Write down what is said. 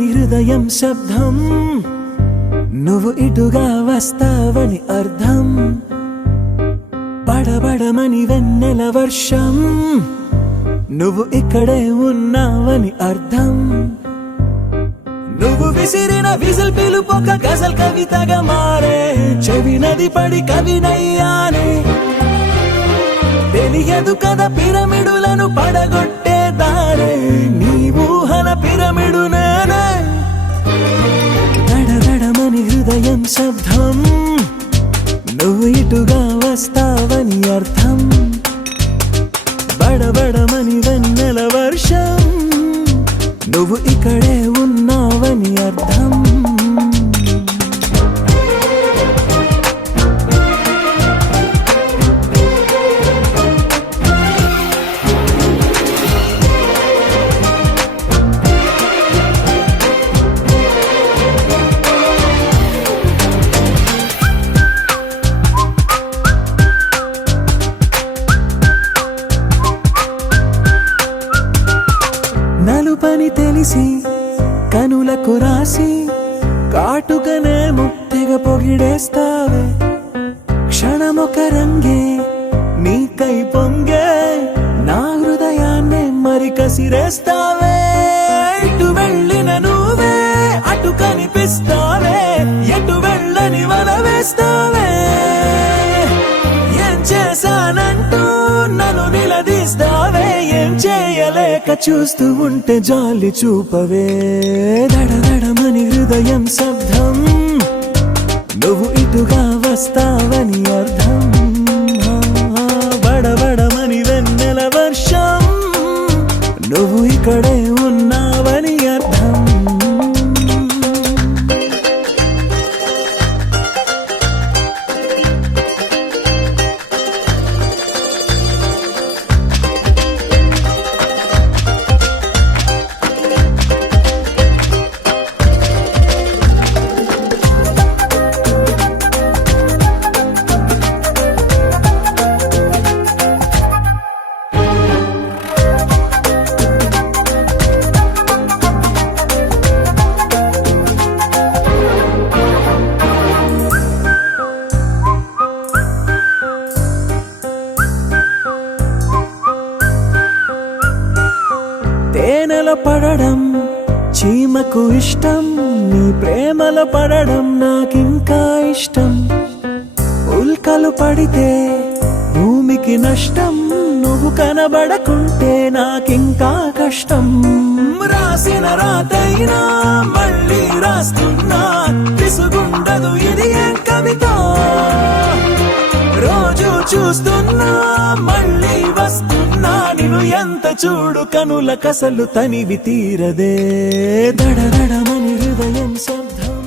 దడదడమని హృదయం శబ్దం నువ్వు ఇటుగా వస్తావని అర్థం బడబడమని వెన్నెల వర్షం నువ్వు ఇక్కడే ఉన్నావని అర్థం నువ్వు విసిరిన విజిల్ పిలుపొక గజల్ కవితగా మారే చెవి నది పడి కవినయ్యానే తెలియదు కదా పిరమిడులను పడగొట్టే దారే నీ ఊహల పిరమిడు నేనే దడదడమని హృదయం శబ్దం నువ్వు ఇటుగా వస్తావని అర్థం బడబడమని వెన్నెల వర్షం నువ్వు ఇక్కడే ఉన్నావని అర్థం నలుపని తెలిసి కనులకు రాసి కాటుకనే ముత్తెగ పొగిడేస్తావే క్షణమొక రంగే నీకై పొంగే నా హృదయాన్నే మరి కసిరేస్తావే ఇటు వెళ్ళిన నువ్వే అటు కనిపిస్తావే ఎటు వెళ్ళని వల వేస్తావే ఏం చేశానంటూ నన్ను నిలదీస్తావే ఏం చేయలేక చూస్తూ ఉంటే జాలి చూపవే దడదడమని హృదయం శబ్దం నువ్వు ఇటుగా వస్తావని అర్థం బడబడమని వెన్నెల వర్షం నువ్వు ఇక్కడే ఉన్నావని అర్థం తేనెల పడడం చీమకు ఇష్టం నీ ప్రేమల పడడం నాకింకా ఇష్టం ఉల్కలు పడితే భూమికి నష్టం నువ్వు కనబడకుంటే నాకింకా కష్టం రాసిన రాతైనా మళ్ళీ రాస్తున్నా విసుగుండదు ఇది ఏం కవిత రోజు చూస్తున్నా మళ్ళీ వస్తున్నా నిన్ను ఎంత చూడు కనుల కసలు తనివి తీరదే దడదడమని హృదయం శబ్దం